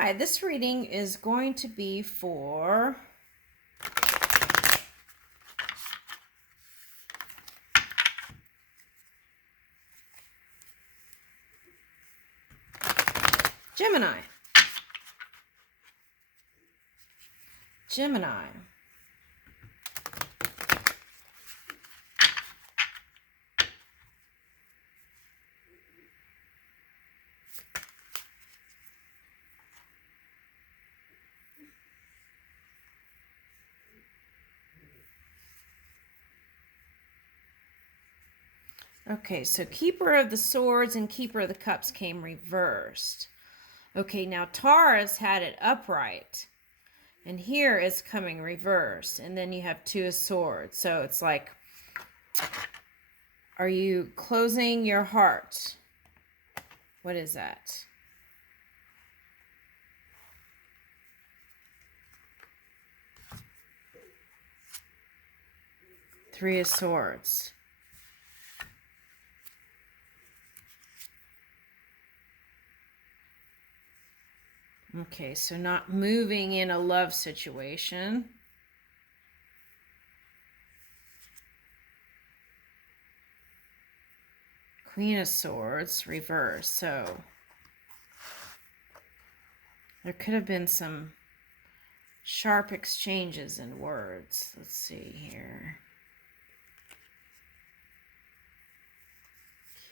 Hi, this reading is going to be for Gemini. Gemini. Okay, so Keeper of the Swords and Keeper of the Cups came reversed. Okay, now Taurus had it upright. And here it's coming reversed. And then you have Two of Swords. So it's like, are you closing your heart? What is that? Three of Swords. Okay, so not moving in a love situation. Queen of Swords, reverse. So there could have been some sharp exchanges in words. Let's see here.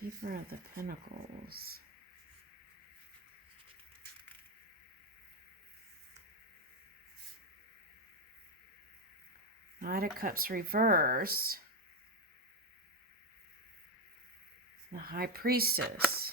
Keeper of the Pentacles. Knight of Cups reversed. The High Priestess.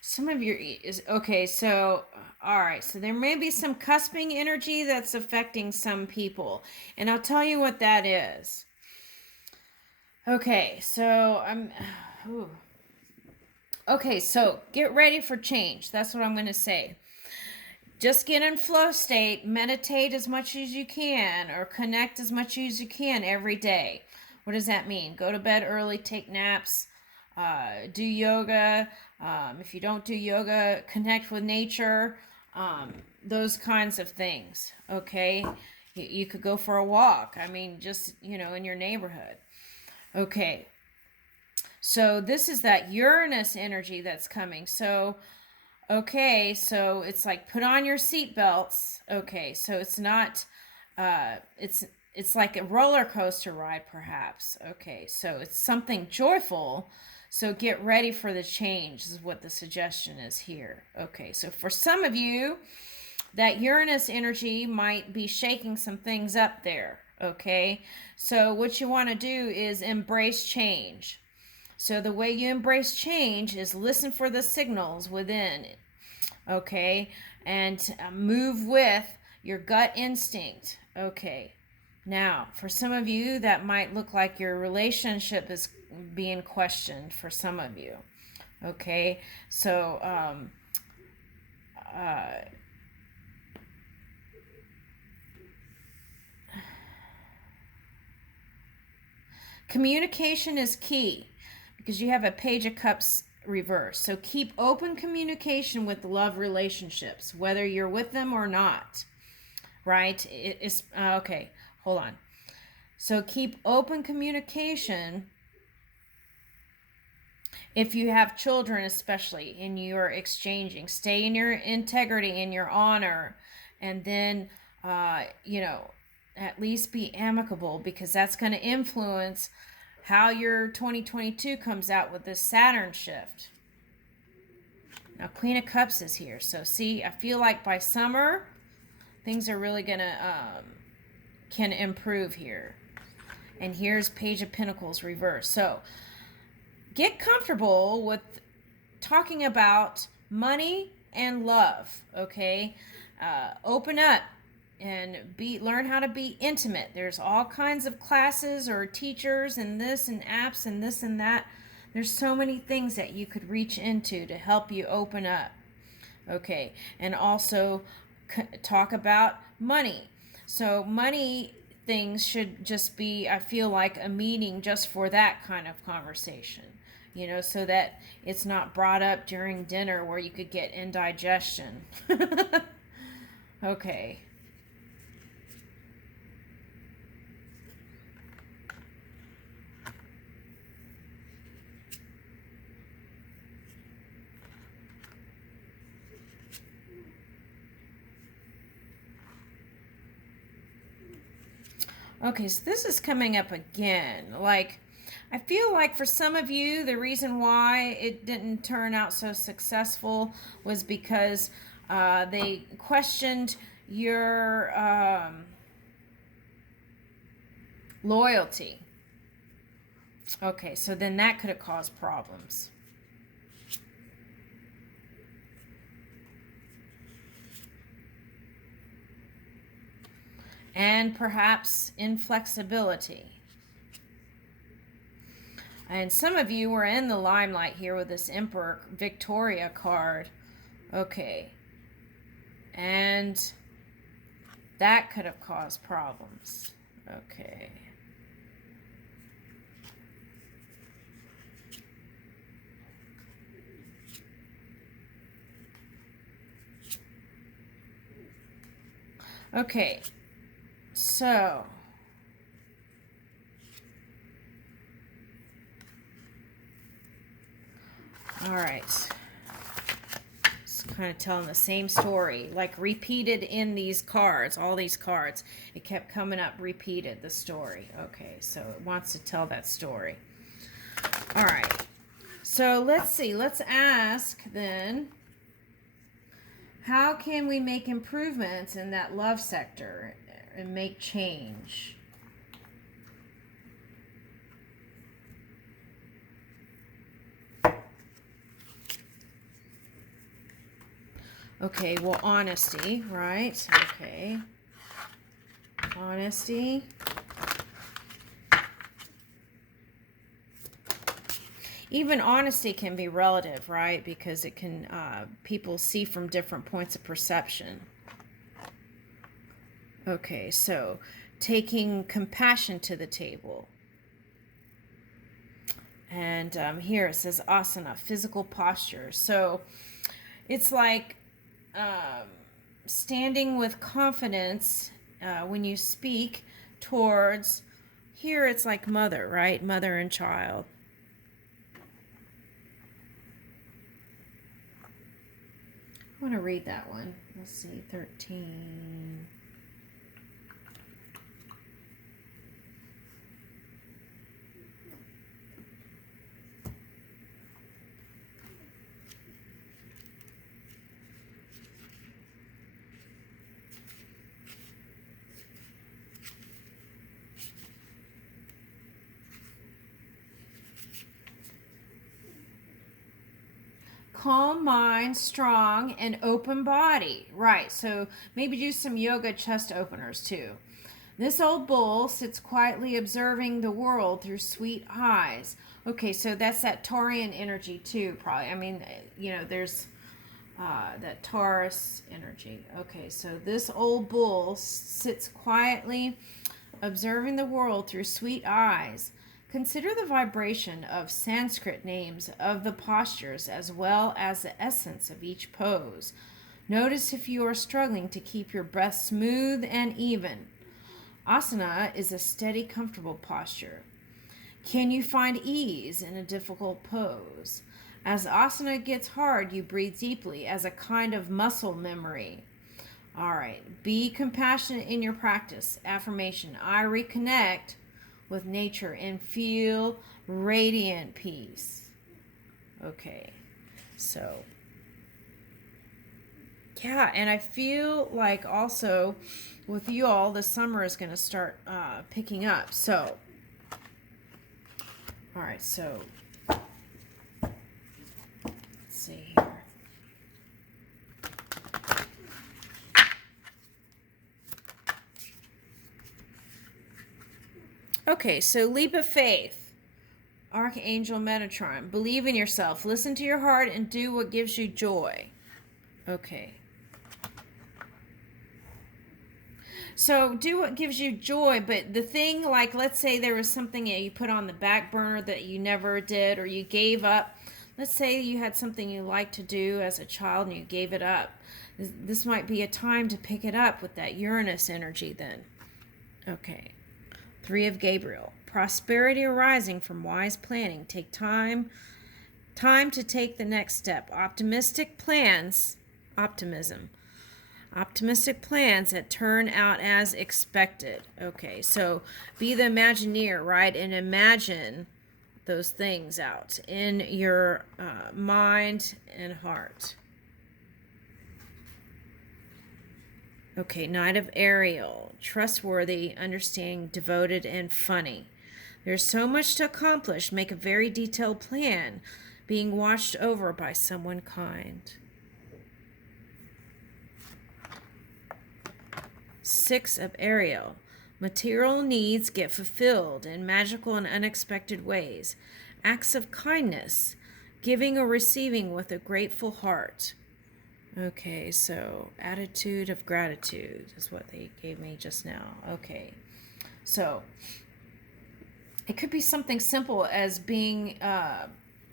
Some of your is okay, so all right, so there may be some cusping energy that's affecting some people, and I'll tell you what that is. Okay, so okay, so get ready for change. That's what I'm going to say. Just get in flow state, meditate as much as you can, or connect as much as you can every day. What does that mean? Go to bed early, take naps, do yoga. If you don't do yoga, connect with nature, those kinds of things, okay? You could go for a walk. I mean, just, in your neighborhood. Okay, so this is that Uranus energy that's coming. So, okay, so it's like put on your seatbelts. Okay, so it's not, it's like a roller coaster ride, perhaps. Okay, so it's something joyful. So get ready for the change is what the suggestion is here. Okay, so for some of you, that Uranus energy might be shaking some things up there. Okay, so what you want to do is embrace change. So the way you embrace change is listen for the signals within it. Okay, and move with your gut instinct. Okay, now for some of you that might look like your relationship is being questioned for some of you. Okay, so communication is key because you have a Page of Cups reverse. So keep open communication with love relationships, whether you're with them or not. Right? It's okay. Hold on. So keep open communication if you have children, especially, and you are exchanging. Stay in your integrity and your honor, and then at least be amicable, because that's going to influence how your 2022 comes out with this Saturn shift. Now, Queen of Cups is here. So, see, I feel like by summer, things are really going to can improve here. And here's Page of Pentacles reverse. So, get comfortable with talking about money and love, okay? Open up and learn how to be intimate. There's all kinds of classes or teachers and this and apps and this and that. There's so many things that you could reach into to help you open up. Okay, and also talk about money. So money things should just be, I feel like, a meeting just for that kind of conversation, you know, so that it's not brought up during dinner where you could get indigestion. Okay. Okay, so this is coming up again. Like, I feel like for some of you, the reason why it didn't turn out so successful was because they questioned your loyalty. Okay, so then that could have caused problems. And perhaps inflexibility. And some of you were in the limelight here with this Emperor Victoria card. Okay. And that could have caused problems. Okay. Okay. So, all right. It's kind of telling the same story, like repeated in these cards, all these cards. It kept coming up repeated, the story. Okay, so it wants to tell that story. All right. So let's see. Let's ask then, how can we make improvements in that love sector and make change? Okay, well, honesty, right? Okay. Honesty. Even honesty can be relative, right? Because it can, people see from different points of perception. Okay, so taking compassion to the table. And here it says asana, physical posture. So it's like standing with confidence when you speak towards, here it's like mother, right? Mother and child. I want to read that one. Let's see, 13. Calm mind, strong, and open body. Right, so maybe do some yoga chest openers too. This old bull sits quietly observing the world through sweet eyes. Okay, so that's that Taurian energy too, probably. I mean, you know, there's that Taurus energy. Okay, so this old bull sits quietly observing the world through sweet eyes. Consider the vibration of Sanskrit names of the postures as well as the essence of each pose. Notice if you are struggling to keep your breath smooth and even. Asana is a steady, comfortable posture. Can you find ease in a difficult pose? As asana gets hard, you breathe deeply as a kind of muscle memory. All right, be compassionate in your practice. Affirmation, I reconnect with nature and feel radiant peace. Okay, so yeah, and I feel like also with you all, the summer is going to start picking up. So, all right, so let's see here. Okay, so leap of faith. Archangel Metatron. Believe in yourself. Listen to your heart and do what gives you joy. Okay. So do what gives you joy, but the thing, like, let's say there was something that you put on the back burner that you never did, or you gave up. Let's say you had something you liked to do as a child and you gave it up. This might be a time to pick it up with that Uranus energy then. Okay. 3 of Gabriel. Prosperity arising from wise planning. Take time to take the next step. Optimistic plans, optimism. Optimistic plans that turn out as expected. Okay, so be the Imagineer, right? And imagine those things out in your mind and heart. Okay, Knight of Ariel. Trustworthy, understanding, devoted, and funny. There's so much to accomplish. Make a very detailed plan, being watched over by someone kind. 6 of Ariel. Material needs get fulfilled in magical and unexpected ways. Acts of kindness, giving or receiving with a grateful heart. Okay, so attitude of gratitude is what they gave me just now. Okay, so it could be something simple as being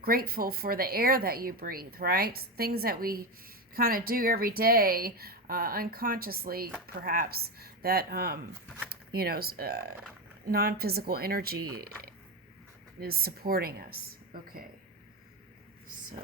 grateful for the air that you breathe, right? Things that we kind of do every day, unconsciously perhaps, that non-physical energy is supporting us. Okay, so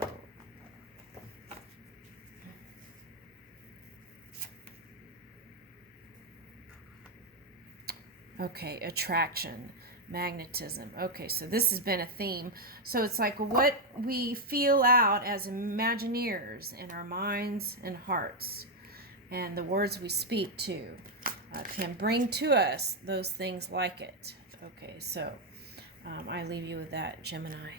okay, attraction, magnetism. Okay, so this has been a theme. So it's like what we feel out as Imagineers in our minds and hearts, and the words we speak to can bring to us those things like it. Okay, so I leave you with that, Gemini.